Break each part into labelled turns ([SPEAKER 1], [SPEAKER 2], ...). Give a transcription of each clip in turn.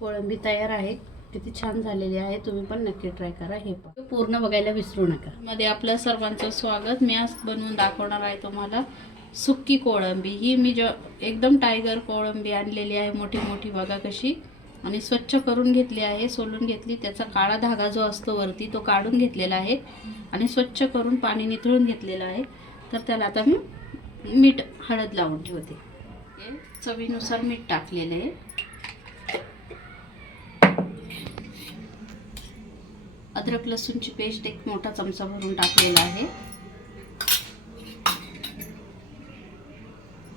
[SPEAKER 1] कोळंबी तयार आहे. किती छान झालेली आहे. तुम्ही पण नक्की ट्राय करा. हे पण. पूर्ण बघायला विसरू नका. मध्ये आपल्या सर्वांचं स्वागत. मी आज बनवून दाखवणार आहे तुम्हाला सुक्की कोळंबी. ही मी ज एकदम टायगर कोळंबी आणलेली आहे मोठी मोठी. बघा कशी. आणि स्वच्छ करून घेतली आहे. सोलून घेतली. त्याचा काळा धागा जो असतो वरती तो काढून घेतलेला आहे. आणि स्वच्छ करून पाणी निथळून घेतलेलं आहे. तर त्याला आता मी मीठ हळद लावून ठेवते. हे चवीनुसार मीठ टाकलेलं आहे. अद्रक लसूणची पेस्ट एक मोठा चमचा भरून टाकलेला आहे.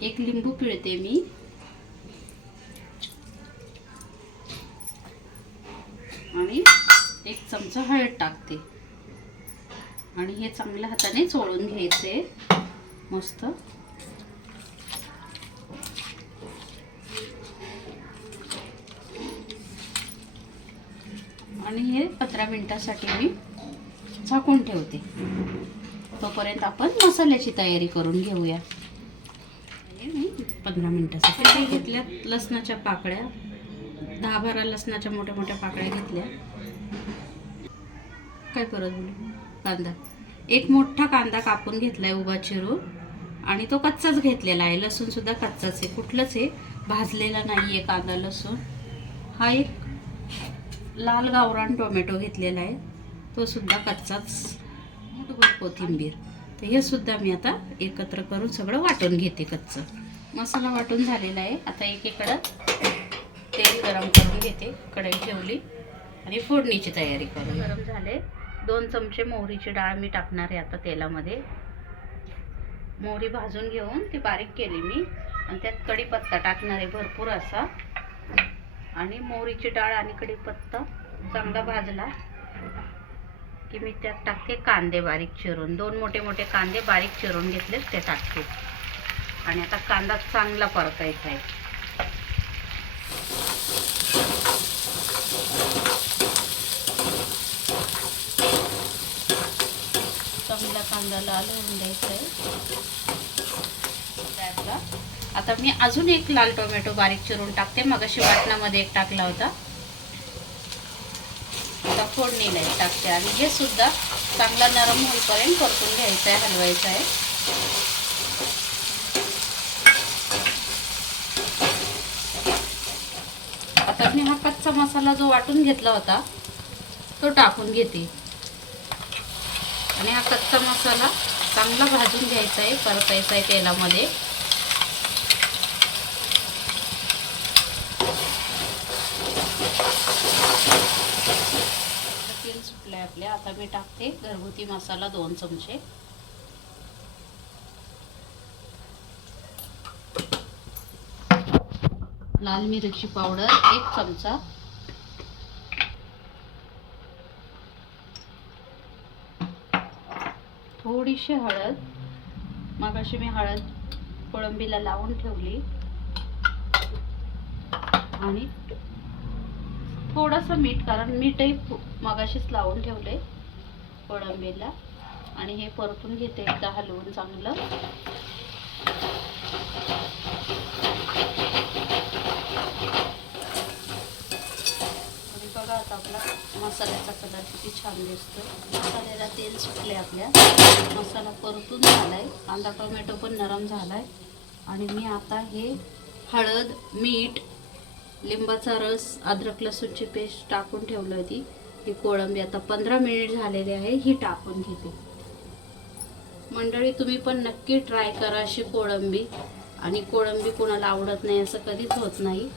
[SPEAKER 1] एक लिंबू पिळते मी. आणि एक चमचा हळद टाकते. आणि हे चांगल्या हाताने चोळून घ्यायचे. मस्त. आणि हे पंधरा मिनिटासाठी मी झाकून ठेवते. तोपर्यंत आपण मसाल्याची तयारी करून घेऊया. हे मी पंधरा मिनिटासाठी घेतल्या लसणाच्या पाकळ्या. दहा बारा लसणाच्या मोठ्या मोठ्या पाकळ्या घेतल्या. काय परत बोलू? कांदा. एक मोठा कांदा कापून घेतलाय उभा चिरून. आणि तो कच्चाच घेतलेला आहे. लसूण सुद्धा कच्चाच आहे. कुठलंच आहे भाजलेला नाही आहे कांदा लसूण. हा एक लाल गावरान टोमॅटो घेतलेला आहे. तो सुद्धा कच्चाच. मुठभर कोथिंबीर. तर हे सुद्धा मी आता एकत्र करून सगळं वाटून घेते कच्चं. मसाला वाटून झालेला आहे. आता एकीकडं तेल गरम करून घेते. कढई ठेवली. आणि फोडणीची तयारी करून. गरम झाले. दोन चमचे मोहरीची डाळ मी टाकणार आहे आता तेलामध्ये. मोहरी भाजून घेऊन ती बारीक केली मी. आणि त्यात कढीपत्ता टाकणार आहे भरपूर असा. आणि मोहरीची डाळ आणि कढीपत्ता चांगला भाजला की मी त्यात टाकते कांदे बारीक चिरून. दोन मोठे मोठे कांदे बारीक चिरून घेतले ते टाकते. आणि आता कांदा चांगला परतायचा आहे. चांगला कांदा लाल होऊन आता मी अजून एक लाल टोमॅटो बारीक चिरून टाकते. मगाशी वाटणामध्ये एक टाकला होता. आता फोडणीला एक टाकते आणि हे सुद्धा चांगला नरम होईपर्यंत परतून घ्यायचं आहे हलवायचं आहे. आता मी हा कच्चा मसाला जो वाटून घेतला होता तो टाकून घेते. आणि हा कच्चा मसाला चांगला भाजून घ्यायचा आहे परतायचा आहे तेलामध्ये तेल सुटले आपले आता मी टाकते घरगुती मसाला दोन चमचे. लाल मिरची पावडर एक चमचा. थोडीशी हळद. मगाशी मी हळद कोळंबीला लावून ठेवली. आणि थोडंसं मीठ कारण मीठही फु- मगाशीच लावून ठेवले कोळंबीला. आणि हे परतून घेते एकदा हलवून चांगलं. आणि बघा आता आपला मसाल्याचा कलर किती छान दिसतो मसाल्याला तेल सुटले आपल्या. मसाला परतून झालाय. कांदा टोमॅटो पण नरम झालाय. आणि मी आता हे हळद मीठ लिंबाचा रस अद्रक लसूणची पेस्ट टाकून ठेवली होती. ही कोळंबी आता पंधरा मिनिट झालेली आहे ही टाकून घेते. मंडळी तुम्ही पण नक्की ट्राय करा अशी कोळंबी. आणि कोळंबी कोणाला आवडत नाही असं कधीच होत नाही.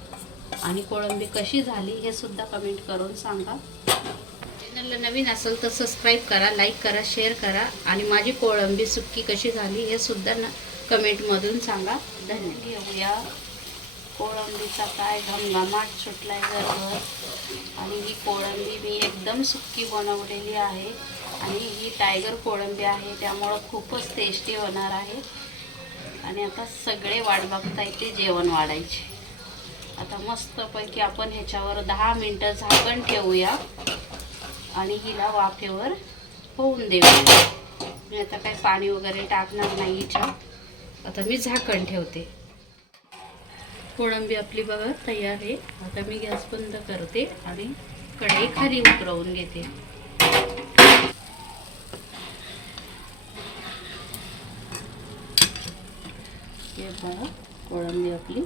[SPEAKER 1] आणि कोळंबी कशी झाली हे सुद्धा कमेंट करून सांगा. चॅनलला नवीन असेल तर सबस्क्राईब करा लाईक करा शेअर करा. आणि माझी कोळंबी सुक्की कशी झाली हे सुद्धा न कमेंटमधून सांगा. धन्यवाद घेऊया कोळंबीचा काय घमघमाट सुटलाय घरभर आणि ही कोळंबी मी एकदम सुक्की बनवलेली आहे. आणि ही टायगर कोळंबी आहे त्यामुळं खूपच टेस्टी होणार आहे. आणि आता सगळे वाट बघता येते जेवण वाढायचे. आता मस्तपैकी आपण ह्याच्यावर दहा मिनटं झाकण ठेवूया. आणि हिला वाफेवर होऊन देऊया. मी आता काही पाणी वगैरे टाकणार नाही हिच्यात आता मी झाकण ठेवते. कोळंबी आपली बघा तयार आहे. आता मी गॅस बंद करते आणि कढई खाली उतरवून घेते. हे बघा कोळंबी आपली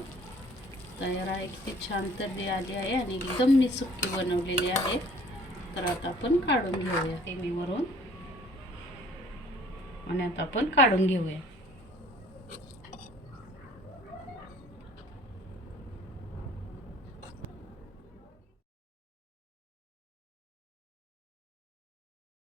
[SPEAKER 1] तयार आहे. किती छान तर्री आली आहे आणि एकदम मी सुक्की बनवलेली आहे. तर आता आपण काढून घेऊया. वरून आणि आता आपण काढून घेऊया.